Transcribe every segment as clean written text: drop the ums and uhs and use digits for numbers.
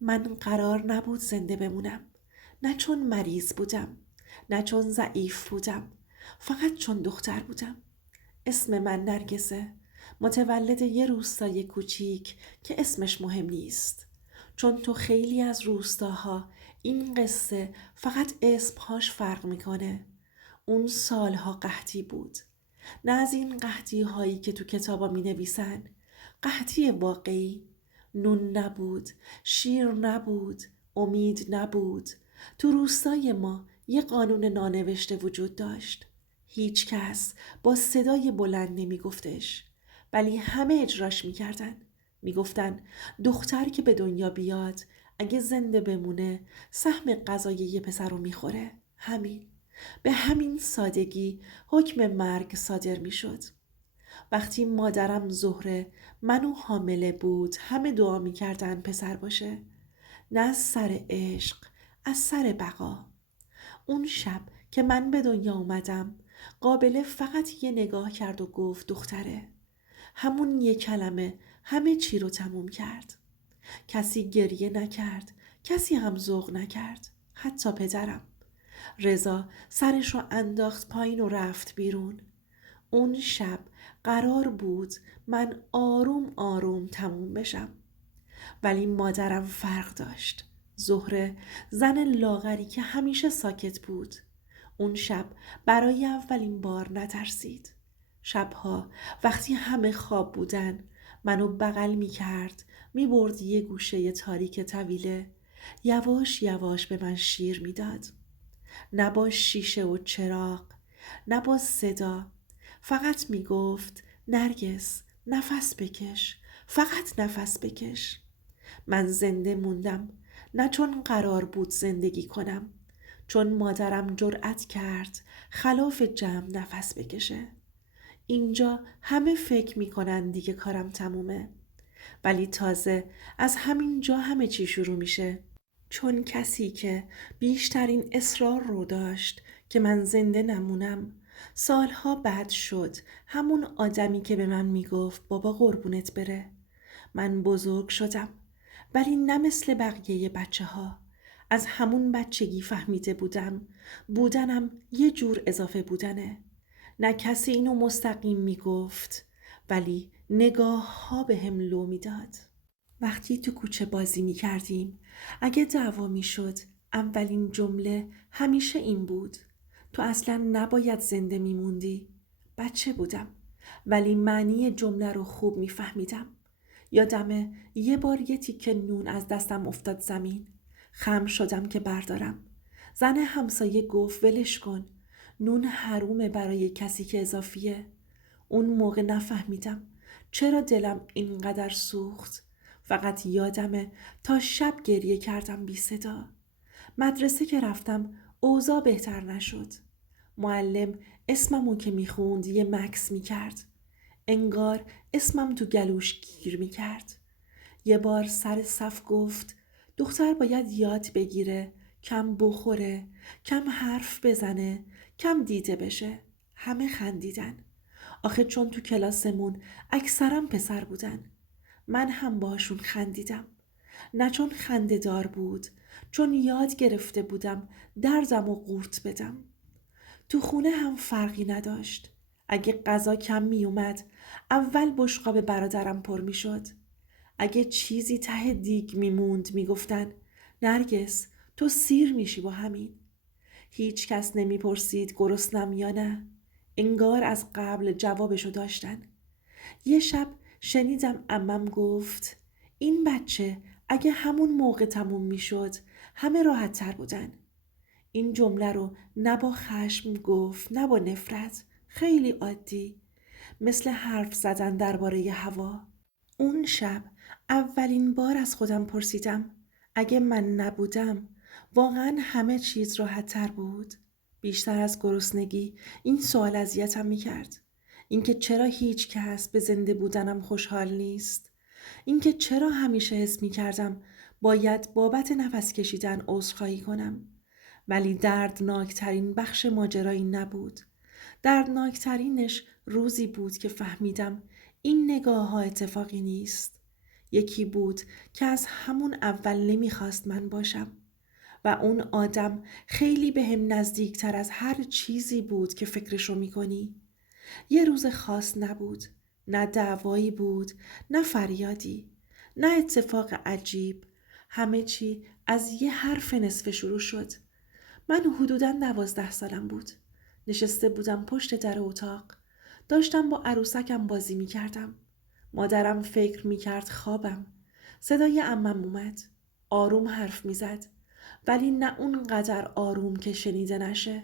من قرار نبود زنده بمونم. نه چون مریض بودم، نه چون ضعیف بودم، فقط چون دختر بودم. اسم من نرگسه، متولد یه روستای کوچیک که اسمش مهم نیست. چون تو خیلی از روستاها این قصه فقط اسمهاش فرق میکنه. اون سالها قحطی بود. نه از این قحطی هایی که تو کتابا می نویسن. قحطی واقعی. نون نبود، شیر نبود، امید نبود. تو روستای ما یه قانون نانوشته وجود داشت. هیچ کس با صدای بلند نمی گفتش. ولی همه اجراش می کردن. می گفتن دختر که به دنیا بیاد اگه زنده بمونه سهم غذای یه پسر رو می خوره. همین. به همین سادگی حکم مرگ صادر می شد. وقتی مادرم زهره منو حامله بود همه دعا می کردن پسر باشه. نه از سر عشق، از سر بقا. اون شب که من به دنیا اومدم قابله فقط یه نگاه کرد و گفت دختره. همون یه کلمه همه چی رو تموم کرد. کسی گریه نکرد، کسی هم ذوق نکرد، حتی پدرم. رضا سرش رو انداخت پایین و رفت بیرون. اون شب قرار بود من آروم آروم تموم بشم. ولی مادرم فرق داشت. زهره، زن لاغری که همیشه ساکت بود، اون شب برای اولین بار نترسید. شبها وقتی همه خواب بودن منو بغل می کرد، می برد یه گوشه تاریک طویله. یواش یواش به من شیر می داد. نه با شیشه و چراغ، نه با صدا. فقط می گفت نرگس نفس بکش، فقط نفس بکش. من زنده موندم، نه چون قرار بود زندگی کنم، چون مادرم جرأت کرد خلاف جمع نفس بکشه. اینجا همه فکر میکنن دیگه کارم تمومه، ولی تازه از همین جا همه چی شروع میشه. چون کسی که بیشترین اصرار رو داشت که من زنده نمونم سالها بعد شد همون آدمی که به من میگفت بابا قربونت بره. من بزرگ شدم، ولی نه مثل بقیه بچه ها. از همون بچگی فهمیده بودنم یه جور اضافه بودنه. نه کسی اینو مستقیم میگفت، ولی نگاه ها به هم لو میداد. وقتی تو کوچه بازی می کردیم اگه دعوا می شد اولین جمله همیشه این بود: تو اصلا نباید زنده می موندی. بچه بودم ولی معنی جمله رو خوب می فهمیدم. یادمه یه بار یه تیکه نون از دستم افتاد زمین. خم شدم که بردارم. زن همسایه گفت ولش کن، نون حرومه برای کسی که اضافیه. اون موقع نفهمیدم چرا دلم اینقدر سوخت. فقط یادمه تا شب گریه کردم بی صدا. مدرسه که رفتم اوضاع بهتر نشد. معلم اسممو که میخوند یه مکس میکرد. انگار اسمم تو گلوش گیر میکرد. یه بار سر صف گفت دختر باید یاد بگیره کم بخوره، کم حرف بزنه، کم دیده بشه. همه خندیدن. آخه چون تو کلاسمون اکثرا پسر بودن. من هم باشون خندیدم. نه چون خنده دار بود، چون یاد گرفته بودم دردم و قورت بدم. تو خونه هم فرقی نداشت. اگه غذا کم می اومد اول بشقاب برادرم پر می شد. اگه چیزی ته دیگ می موند می گفتن نرگس تو سیر میشی با همین. هیچ کس نمی پرسید گرسنم یا نه. انگار از قبل جوابشو داشتن. یه شب شنیدم عمم گفت این بچه اگه همون موقع تموم می شد همه راحت تر بودن. این جمله رو نه با خشم گفت نه با نفرت، خیلی عادی، مثل حرف زدن درباره هوا. اون شب اولین بار از خودم پرسیدم اگه من نبودم واقعا همه چیز راحت تر بود. بیشتر از گرسنگی این سوال اذیتم میکرد. اینکه چرا هیچ کس به زنده بودنم خوشحال نیست. اینکه چرا همیشه حس میکردم باید بابت نفس کشیدن عذرخواهی کنم. ولی دردناکترین بخش ماجرایی نبود. دردناکترینش روزی بود که فهمیدم این نگاه ها اتفاقی نیست. یکی بود که از همون اول نمیخواست من باشم و اون آدم خیلی به هم نزدیکتر از هر چیزی بود که فکرشو میکنی. یه روز خاص نبود، نه دعوایی بود، نه فریادی، نه اتفاق عجیب. همه چی از یه حرف نصفه شروع شد. من حدوداً 12 سالم بود. نشسته بودم پشت در اتاق. داشتم با عروسکم بازی می کردم. مادرم فکر می کرد خوابم. صدای عمم اومد. آروم حرف می زد. ولی نه اونقدر آروم که شنیده نشه.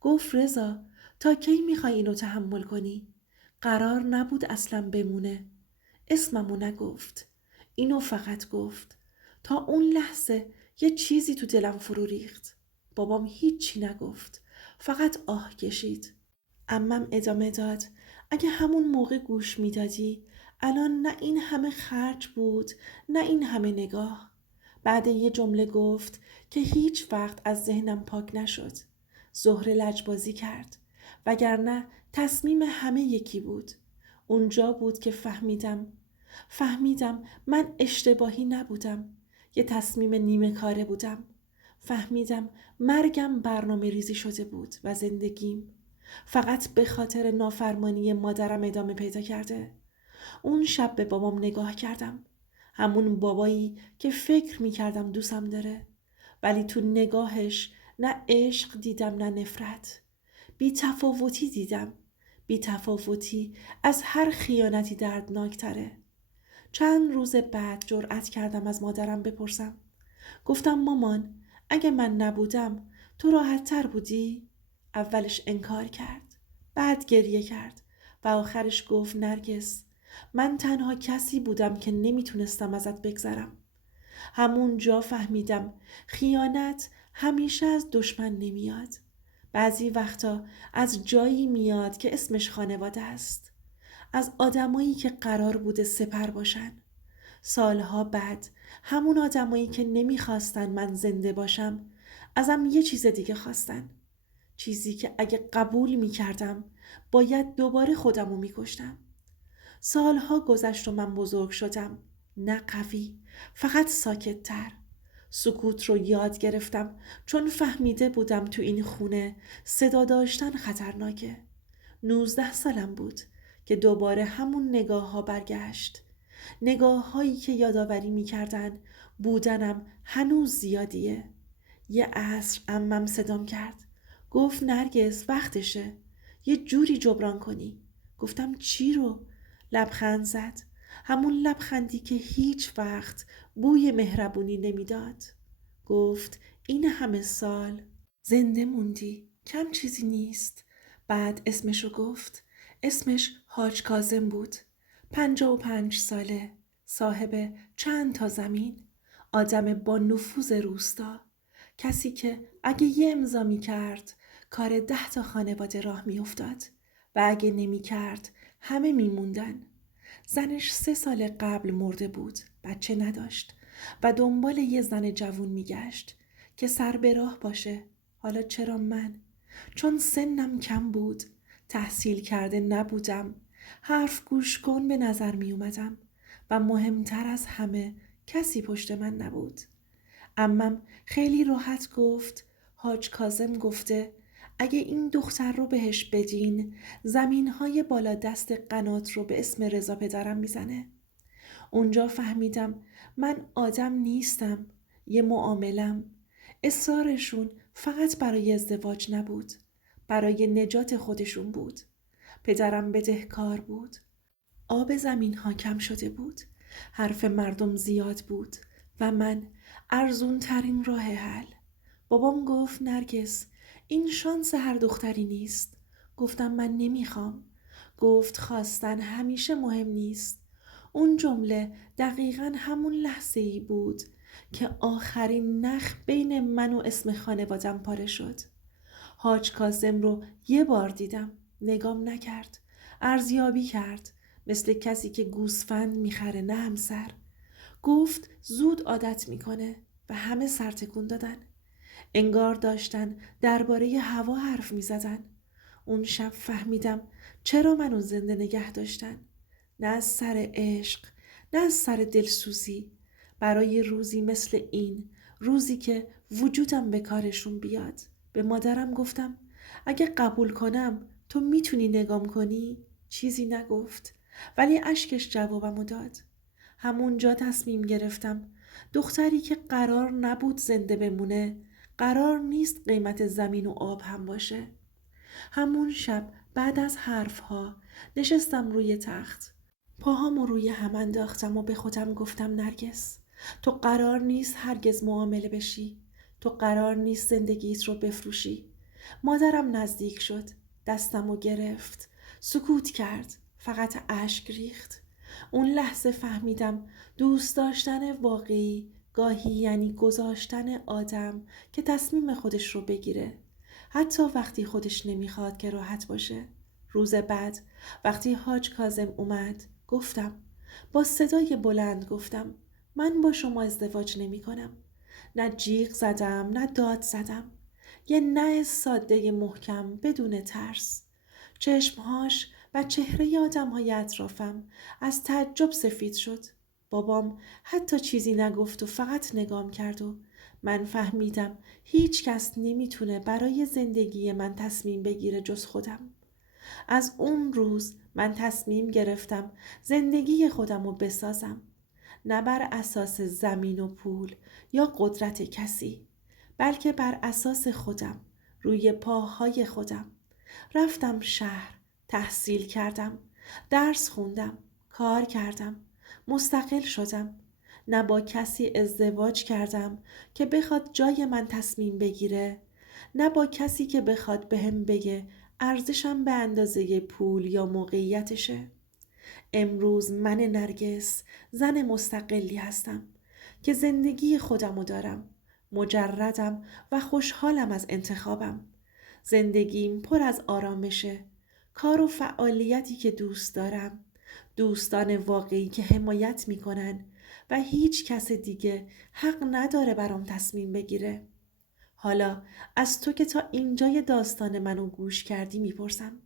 گفت رضا تا کی میخوای اینو تحمل کنی؟ قرار نبود اصلا بمونه. اسممو نگفت. اینو فقط گفت. تا اون لحظه یه چیزی تو دلم فرو ریخت. بابام هیچی نگفت. فقط آه کشید. عمم ادامه داد. اگه همون موقع گوش میدادی الان نه این همه خرج بود نه این همه نگاه. بعد یه جمله گفت که هیچ وقت از ذهنم پاک نشد. زهره لجبازی کرد. وگرنه تصمیم همه یکی بود. اونجا بود که فهمیدم من اشتباهی نبودم. یه تصمیم نیمه کاره بودم. فهمیدم مرگم برنامه ریزی شده بود و زندگیم فقط به خاطر نافرمانی مادرم ادامه پیدا کرده. اون شب به بابام نگاه کردم. همون بابایی که فکر میکردم دوستم داره. ولی تو نگاهش نه عشق دیدم نه نفرت. بی تفاوتی دیدم. بی تفاوتی از هر خیانتی دردناکتره. چند روز بعد جرأت کردم از مادرم بپرسم. گفتم مامان اگه من نبودم تو راحت تر بودی؟ اولش انکار کرد. بعد گریه کرد و آخرش گفت نرگس من تنها کسی بودم که نمیتونستم ازت بگذرم. همون جا فهمیدم خیانت همیشه از دشمن نمیاد. بعضی وقتا از جایی میاد که اسمش خانواده است. از آدمایی که قرار بوده سپر باشن. سالها بعد همون آدمایی که نمیخواستن من زنده باشم ازم یه چیز دیگه خواستن. چیزی که اگه قبول میکردم باید دوباره خودمو میکشتم. سالها گذشت و من بزرگ شدم. نه قوی، فقط ساکت تر. سکوت رو یاد گرفتم چون فهمیده بودم تو این خونه صدا داشتن خطرناکه. 19 سالم بود که دوباره همون نگاه ها برگشت. نگاه هایی که یادآوری می کردن بودنم هنوز زیادیه. یه عصر عمم صدام کرد. گفت نرگس وقتشه. یه جوری جبران کنی. گفتم چی رو؟ لبخند زد. همون لبخندی که هیچ وقت بوی مهربونی نمیداد. گفت این همه سال زنده موندی. کم چیزی نیست. بعد اسمشو گفت. اسمش حاج کاظم بود. 55 ساله. صاحب چند تا زمین. آدم با نفوذ روستا. کسی که اگه یه امضا می کرد کار 10 تا خانواده راه می افتاد و اگه نمی کرد همه می موندن. زنش 3 سال قبل مرده بود. بچه نداشت و دنبال یه زن جوون می گشت که سر به راه باشه. حالا چرا من؟ چون سنم کم بود. تحصیل کرده نبودم. حرف گوش کن به نظر می اومدم و مهمتر از همه کسی پشت من نبود. عمم خیلی راحت گفت حاج کاظم گفته اگه این دختر رو بهش بدین زمینهای بالا دست قنات رو به اسم رضا پدرم میزنه. اونجا فهمیدم من آدم نیستم. یه معاملم. اصرارشون فقط برای ازدواج نبود. برای نجات خودشون بود. پدرم بدهکار بود. آب زمین ها کم شده بود. حرف مردم زیاد بود و من ارزون ترین راه حل. بابام گفت نرگس این شانس هر دختری نیست. گفتم من نمیخوام. گفت خواستن همیشه مهم نیست. اون جمله دقیقاً همون لحظه ای بود که آخرین نخ بین من و اسم خانوادم پاره شد. حاج کاظم رو یه بار دیدم. نگام نکرد. ارزیابی کرد. مثل کسی که گوسفند میخره نه همسر. گفت زود عادت میکنه و همه سر تکون دادن. انگار داشتن درباره هوا حرف میزدن. اون شب فهمیدم چرا منو زنده نگه داشتن. نه از سر عشق، نه از سر دلسوزی، برای روزی مثل این، روزی که وجودم به کارشون بیاد. به مادرم گفتم اگه قبول کنم تو میتونی نگام کنی؟ چیزی نگفت، ولی اشکش جوابمو داد. همونجا تصمیم گرفتم دختری که قرار نبود زنده بمونه، قرار نیست قیمت زمین و آب هم باشه. همون شب بعد از حرفها نشستم روی تخت. پاهامو روی هم انداختم و به خودم گفتم نرگس، تو قرار نیست هرگز معامله بشی. تو قرار نیست زندگیت رو بفروشی. مادرم نزدیک شد، دستمو گرفت، سکوت کرد، فقط اشک ریخت. اون لحظه فهمیدم دوست داشتن واقعی گاهی یعنی گذاشتن آدم که تصمیم خودش رو بگیره، حتی وقتی خودش نمیخواد که راحت باشه. روز بعد وقتی حاج کاظم اومد گفتم، با صدای بلند گفتم من با شما ازدواج نمی کنم. نه جیغ زدم نه داد زدم، یه نه ساده محکم بدون ترس. چشمهاش و چهره آدمهای اطرافم از تعجب سفید شد. بابام حتی چیزی نگفت و فقط نگام کرد و من فهمیدم هیچ کس نمیتونه برای زندگی من تصمیم بگیره جز خودم. از اون روز من تصمیم گرفتم زندگی خودم رو بسازم، نه بر اساس زمین و پول یا قدرت کسی، بلکه بر اساس خودم، روی پاهای خودم. رفتم شهر، تحصیل کردم، درس خوندم، کار کردم، مستقل شدم. نه با کسی ازدواج کردم که بخواد جای من تصمیم بگیره، نه با کسی که بخواد بهم بگه ارزشم به اندازه پول یا موقعیتشه. امروز من نرگس زن مستقلی هستم که زندگی خودمو دارم، مجردم و خوشحالم از انتخابم. زندگیم پر از آرامشه، کار و فعالیتی که دوست دارم، دوستان واقعی که حمایت میکنن و هیچ کس دیگه حق نداره برام تصمیم بگیره. حالا از تو که تا اینجای داستان منو گوش کردی میپرسم،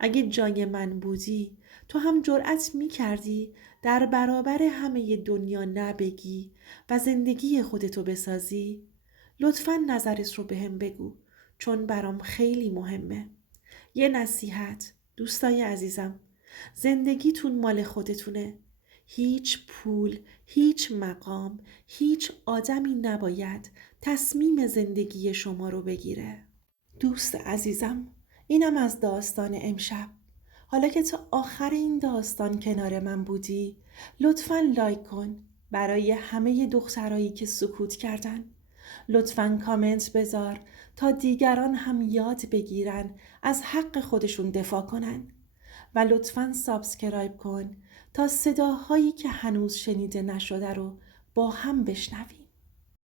اگه جای من بودی تو هم جرأت میکردی در برابر همه دنیا نبگی و زندگی خودتو بسازی؟ لطفاً نظرت رو بهم بگو، چون برام خیلی مهمه. یه نصیحت دوستای عزیزم، زندگیتون مال خودتونه. هیچ پول، هیچ مقام، هیچ آدمی نباید تصمیم زندگی شما رو بگیره. دوست عزیزم، اینم از داستان امشب. حالا که تا آخر این داستان کنار من بودی، لطفاً لایک کن برای همه دخترایی که سکوت کردن. لطفاً کامنت بذار تا دیگران هم یاد بگیرن از حق خودشون دفاع کنن. و لطفاً سابسکرایب کن تا صداهایی که هنوز شنیده نشده رو با هم بشنویم.